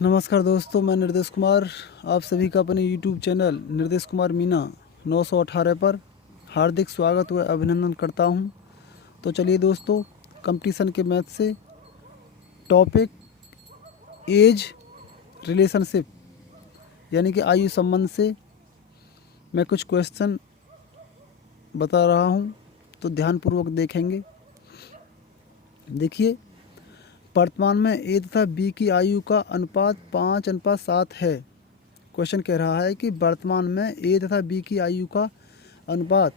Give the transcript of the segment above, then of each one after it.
नमस्कार दोस्तों, मैं निर्देश कुमार आप सभी का अपने YouTube चैनल निर्देश कुमार मीना 918 पर हार्दिक स्वागत व अभिनंदन करता हूं। तो चलिए दोस्तों, कंपटीशन के मैथ से टॉपिक एज रिलेशनशिप यानी कि आयु संबंध से मैं कुछ क्वेश्चन बता रहा हूं, तो ध्यानपूर्वक देखेंगे। देखिए, वर्तमान में ए तथा बी की आयु का अनुपात 5:7 है। क्वेश्चन कह रहा है कि वर्तमान में ए तथा बी की आयु का अनुपात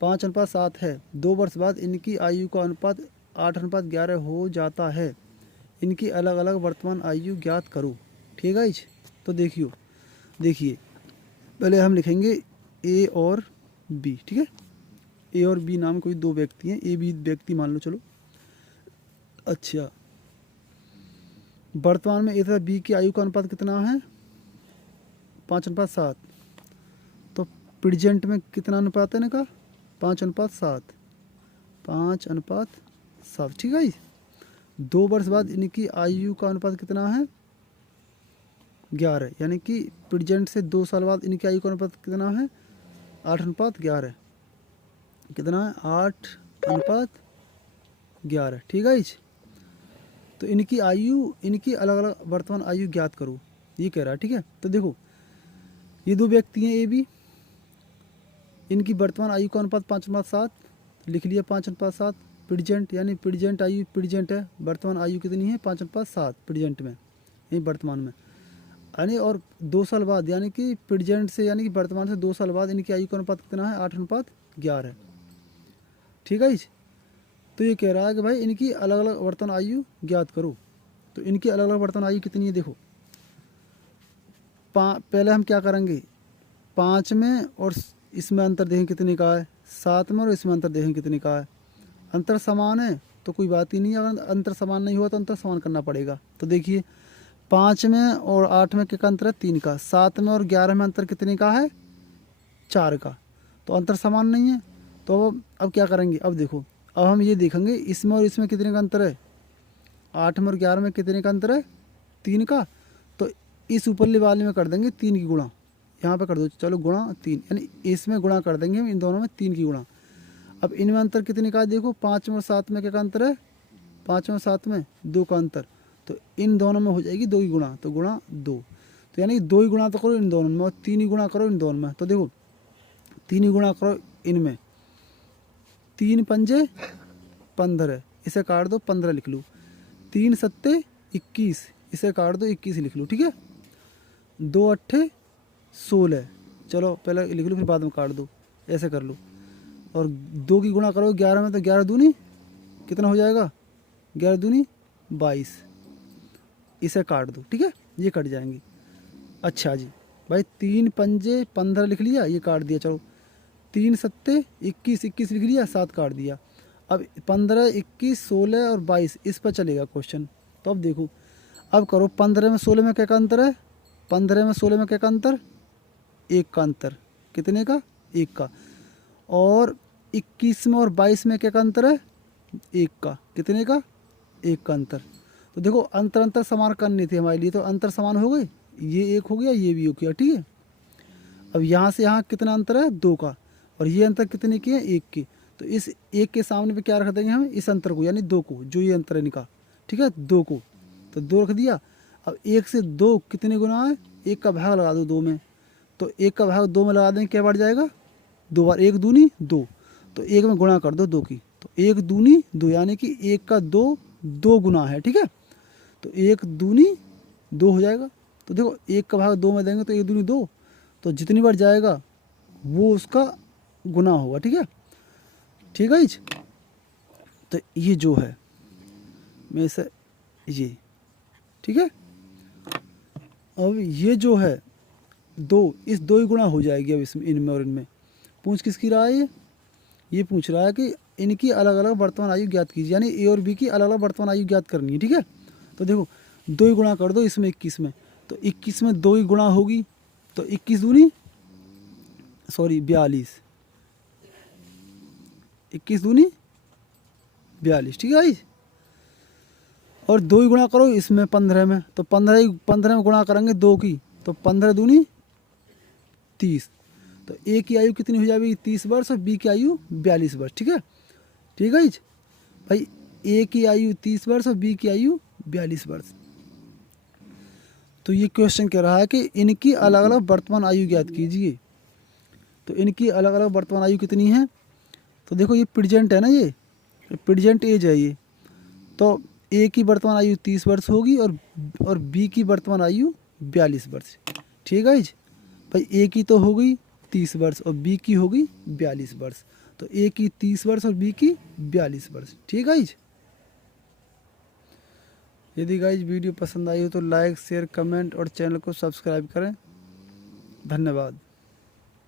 5:7 है। 2 वर्ष बाद इनकी आयु का अनुपात 8:11 हो जाता है। इनकी अलग अलग वर्तमान आयु ज्ञात करो। ठीक है जी? तो देखिए पहले हम लिखेंगे ए और बी। ठीक है, ए और बी नाम कोई दो व्यक्ति हैं, ए बी व्यक्ति मान लो। चलो, अच्छा, वर्तमान में ए तथा बी की आयु का अनुपात कितना है? 5:7। तो प्रेजेंट में कितना अनुपात है इनका? 5:7। 5:7। ठीक है। 2 वर्ष बाद इनकी आयु का अनुपात कितना है? 11। यानी कि प्रेजेंट से 2 साल बाद इनकी आयु का अनुपात कितना है? 8:11। कितना है? 8:11। ठीक है। तो इनकी आयु, इनकी अलग अलग वर्तमान आयु ज्ञात करो, ये कह रहा है। ठीक है, तो देखो, ये दो व्यक्ति हैं ए बी, इनकी वर्तमान आयु का अनुपात 5:7 लिख लिया। 5:7 प्रेजेंट, यानी प्रेजेंट आयु, प्रेजेंट है, वर्तमान आयु कितनी है? 5:7 प्रेजेंट में, ये वर्तमान में, यानी और 2 साल बाद, यानी कि प्रेजेंट से, यानी कि वर्तमान से 2 साल बाद इनकी आयु का अनुपात कितना है? 8:11। ठीक है। तो ये कह रहा है कि भाई इनकी अलग अलग वर्तमान आयु ज्ञात करो। तो इनकी अलग अलग वर्तमान आयु कितनी है? देखो, पहले हम क्या करेंगे? 5 में और इसमें अंतर देखें कितने का है, 7 में और इसमें अंतर देखें कितने का है। अंतर समान है तो कोई बात ही नहीं है, अगर अंतर समान नहीं हुआ तो अंतर समान करना पड़ेगा। तो देखिए, 5 में और 8 में क्या अंतर है? 3 का। 7 में और 11 में अंतर कितने का है? 4 का। तो अंतर समान नहीं है। तो अब क्या करेंगे? अब देखो, अब हम ये देखेंगे इसमें और इसमें कितने का अंतर है? 8 में और 11 में कितने का अंतर है? 3 का। तो इस ऊपरले वाले में कर देंगे 3 की गुणा, यहाँ पे कर दो, चलो गुणा 3, यानी इसमें गुणा कर देंगे हम इन दोनों में 3 की गुणा। अब इनमें अंतर कितने का है? देखो, 5 में और 7 में क्या का अंतर है? 5 में और 7 में 2 का अंतर। तो इन दोनों में हो जाएगी 2 की गुणा, तो गुणा 2। तो यानी 2 ही गुणा तो करो इन दोनों में और 3 ही गुणा करो इन दोनों में। तो देखो, 3 ही गुणा करो इनमें, 3 पंजे 15, इसे काट दो, 15 लिख लो। 3 सत्ते 21, इसे काट दो, 21 लिख लो। ठीक है। 2 अट्ठे 16, चलो पहले लिख लो फिर बाद में काट दो, ऐसे कर लो। और 2 की गुणा करो 11 में, तो 11 दूनी कितना हो जाएगा? 11 दूनी 22, इसे काट दो। ठीक है, ये कट जाएंगे। अच्छा जी, भाई 3 पंजे 15 लिख लिया, ये काट दिया। चलो, 3 सत्ते 21, 21 लिख लिया, 7 काट दिया। अब 15, 21, 16 और 22 इस पर चलेगा क्वेश्चन। तो अब देखो, अब करो 15 में 16 में क्या का अंतर है? 15 में 16 में क्या का अंतर? 1 का अंतर। कितने का? 1 का। और 21 में और 22 में क्या का अंतर है? 1 का। कितने का? 1 का अंतर। तो देखो, अंतर अंतर समान करनी थी हमारे लिए, तो अंतर समान हो गए, ये 1 हो गया, ये भी हो गया। ठीक है। अब यहाँ से यहाँ कितना अंतर है? 2 का। और ये अंतर कितने के हैं? 1 के। तो इस 1 के सामने पे क्या रख देंगे हम? इस अंतर को, यानी 2 को, जो ये अंतर है इनका। ठीक है, 2 को, तो 2 रख दिया। अब 1 से 2 कितने गुना है? 1 का भाग लगा दो 2 में, तो 1 का भाग 2 में लगा देंगे, क्या बढ़ जाएगा? 2 बार 1 दूनी 2, तो 1 में गुणा कर दो 2 की, तो 1 दूनी 2, यानी कि 1 का 2 2 गुना है। ठीक है, तो 1 दूनी 2 हो जाएगा। तो देखो, 1 का भाग 2 में देंगे तो 1 दूनी 2, तो जितनी बार जाएगा वो उसका गुना होगा। ठीक है। ठीक है। तो ये जो है मैं से ये, ठीक है, अब ये जो है 2, इस 2 ही गुणा हो जाएगी अब इसमें, इनमें और इनमें। पूछ किसकी रहा है? ये पूछ रहा है कि इनकी अलग अलग वर्तमान आयु ज्ञात कीजिए, यानी ए और बी की अलग अलग वर्तमान आयु ज्ञात करनी है। ठीक है, तो देखो, 2 ही गुणा कर दो इसमें 21 में, तो 21 में 2 ही गुणा होगी, तो 21 दूनी 42, 21 दूनी 42। ठीक है भाई। और 2 ही गुणा करो इसमें 15 में, तो 15 में गुणा करेंगे 2 की, तो 15 दूनी 30। तो ए की आयु कितनी हो जाएगी 30 वर्ष और बी की आयु 42 वर्ष। ठीक है, ठीक है भाई, ए की आयु 30 वर्ष और बी की आयु 42 वर्ष। तो ये क्वेश्चन कह रहा है कि इनकी अलग अलग वर्तमान आयु ज्ञात कीजिए। तो इनकी अलग अलग वर्तमान आयु कितनी है, तो देखो ये प्रेजेंट है ना, ये प्रेजेंट एज है ये, तो ए की वर्तमान आयु 30 वर्ष होगी और बी की वर्तमान आयु 42 वर्ष। ठीक है भाई, ए की तो हो गई 30 वर्ष और बी की होगी 42 वर्ष, तो ए की 30 वर्ष और बी की 42 वर्ष। ठीक है। यदि गाइज वीडियो पसंद आई हो तो लाइक शेयर कमेंट और चैनल को सब्सक्राइब करें। धन्यवाद।